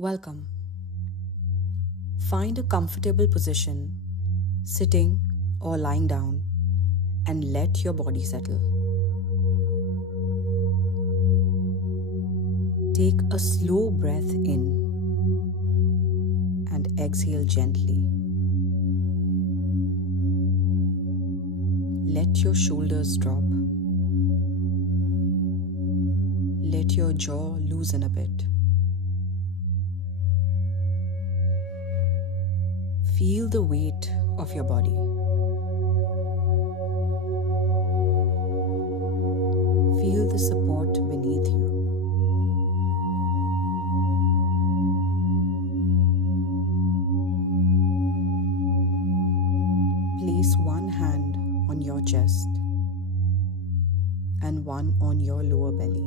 Welcome. Find a comfortable position, sitting or lying down, and let your body settle. Take a slow breath in and exhale gently. Let your shoulders drop. Let your jaw loosen a bit. Feel the weight of your body. Feel the support beneath you. Place one hand on your chest and one on your lower belly.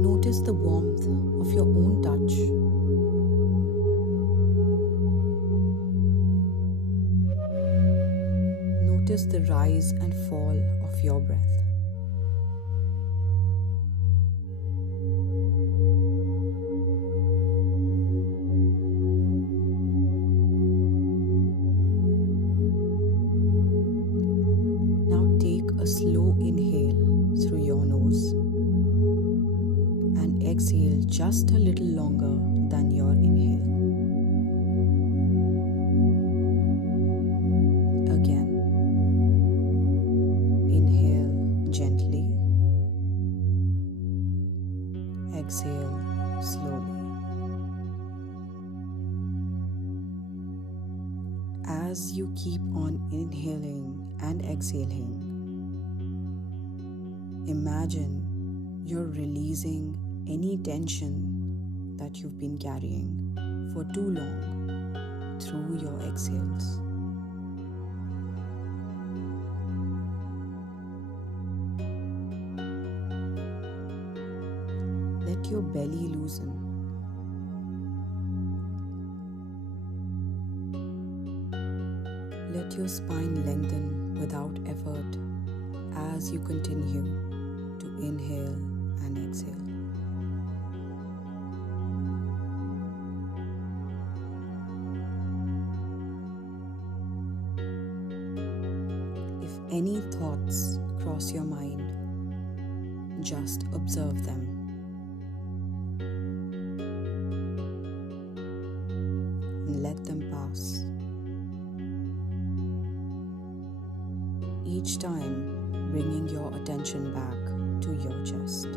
Notice the warmth of your own touch. Notice the rise and fall of your breath. Now take a slow inhale through your nose and exhale just a little longer than your inhale. Again, inhale gently, exhale slowly. As you keep on inhaling and exhaling, imagine you're releasing any tension that you've been carrying for too long through your exhales. Let your belly loosen. Let your spine lengthen without effort as you continue to inhale and exhale. If any thoughts cross your mind, just observe them. And let them pass. Each time bringing your attention back to your chest.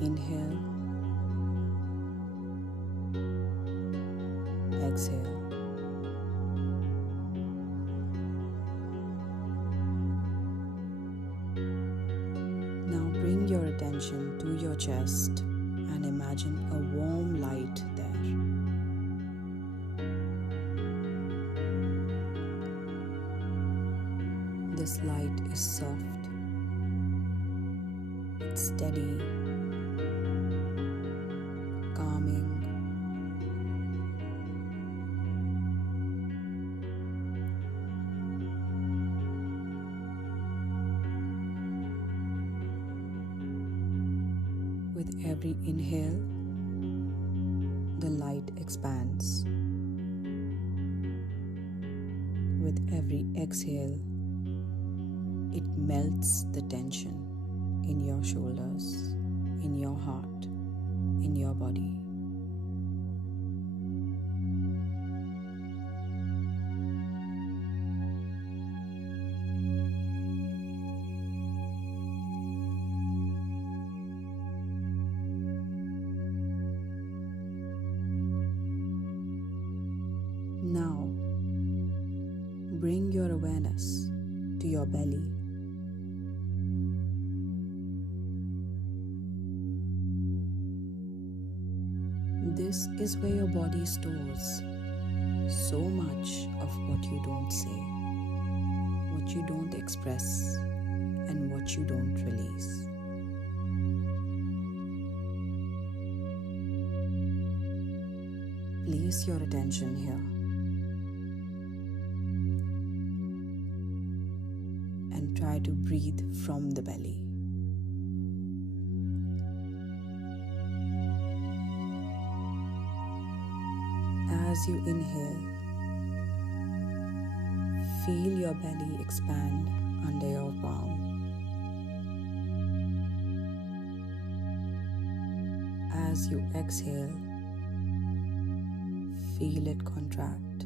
Inhale, exhale. Now bring your attention to your chest and imagine a warm light there. This light is soft, it's steady, calming. With every inhale, the light expands. With every exhale, it melts the tension in your shoulders, in your heart, in your body. Now, bring your awareness to your belly. This is where your body stores so much of what you don't say, what you don't express, and what you don't release. Place your attention here and try to breathe from the belly. As you inhale, feel your belly expand under your palm. As you exhale, feel it contract.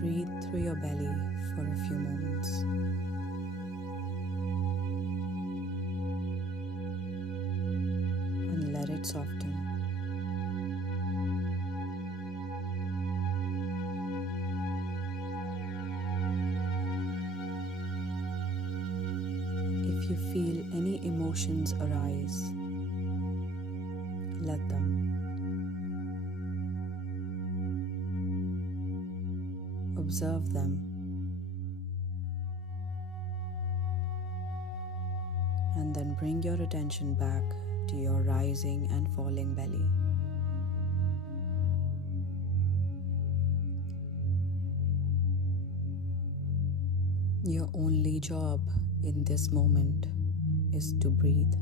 Breathe through your belly for a few moments. And let it soften. If you feel any emotions arise, let them. Observe them and then bring your attention back to your rising and falling belly. Your only job in this moment is to breathe.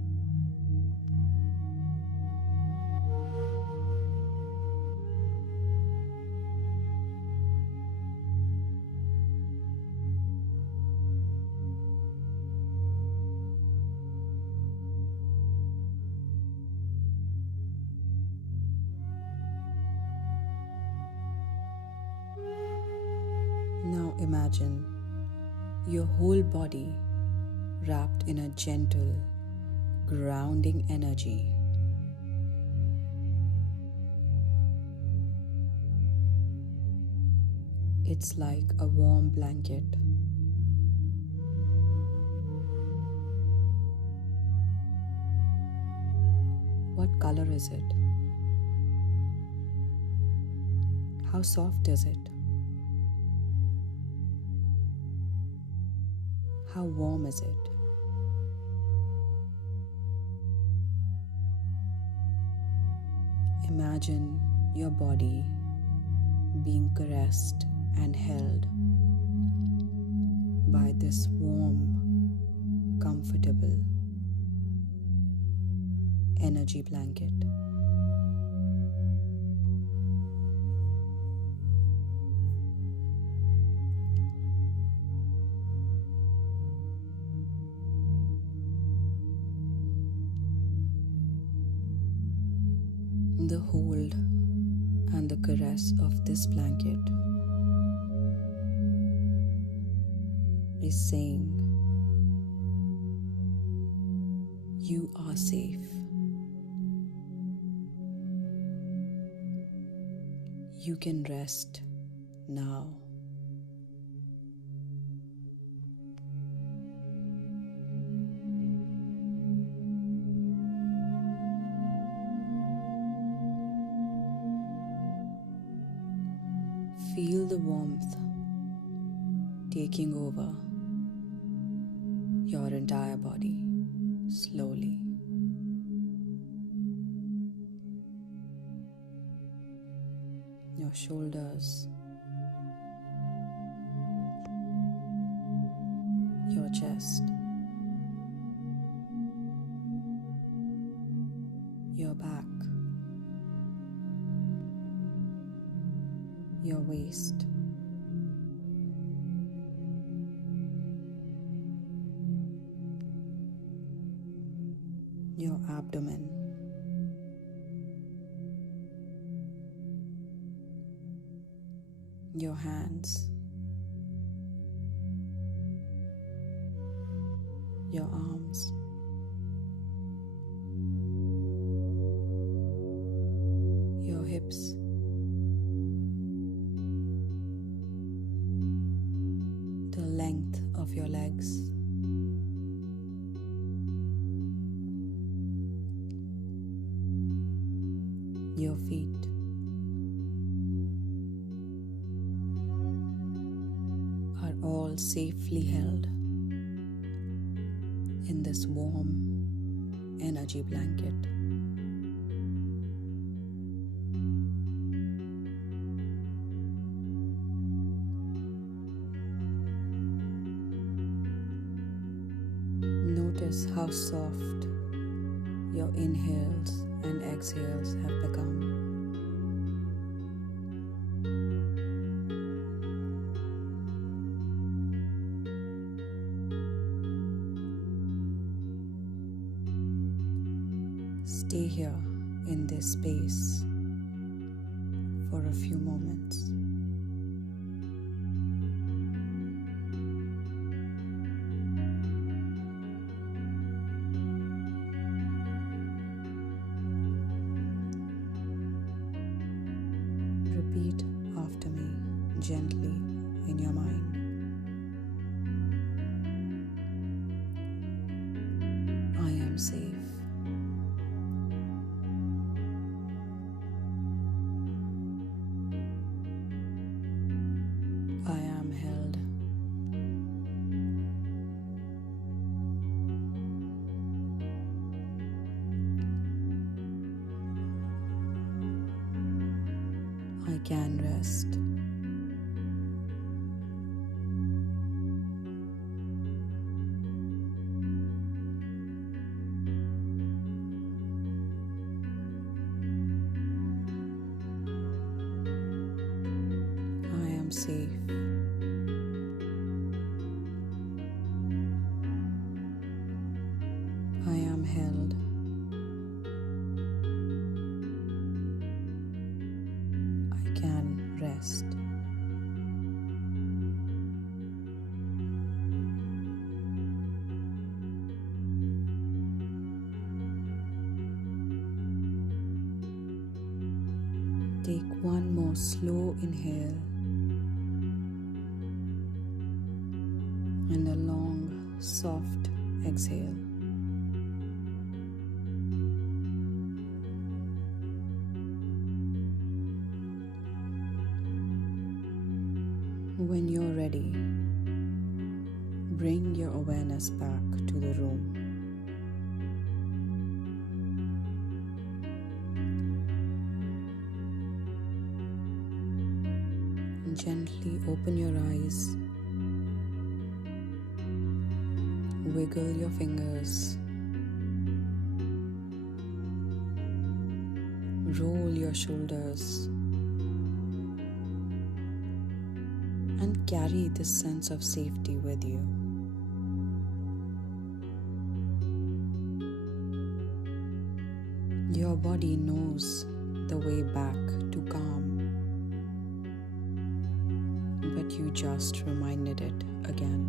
Now imagine your whole body wrapped in a gentle, grounding energy. It's like a warm blanket. What color is it? How soft is it? How warm is it? Imagine your body being caressed and held by this warm, comfortable energy blanket. The hold and the caress of this blanket is saying, you are safe. You can rest now. Feel the warmth taking over your entire body slowly. Your shoulders, your chest, your back, your waist, your abdomen, your hands, your arms, your hips, the length of your legs, your feet, are all safely held in this warm energy blanket. Notice how soft your inhales and exhales have become. Stay here in this space for a few moments. Repeat after me gently in your mind. I am safe. I am held. I can rest. I am safe. I am held. I can rest. Take one more slow inhale and a long, soft exhale. When you're ready, bring your awareness back to the room. Gently open your eyes, wiggle your fingers, roll your shoulders, and carry this sense of safety with you. Your body knows the way back to calm, but you just reminded it again.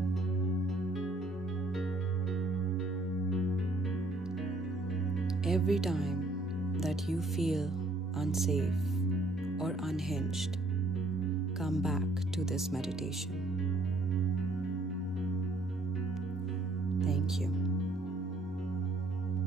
Every time that you feel unsafe or unhinged, come back to this meditation. Thank you.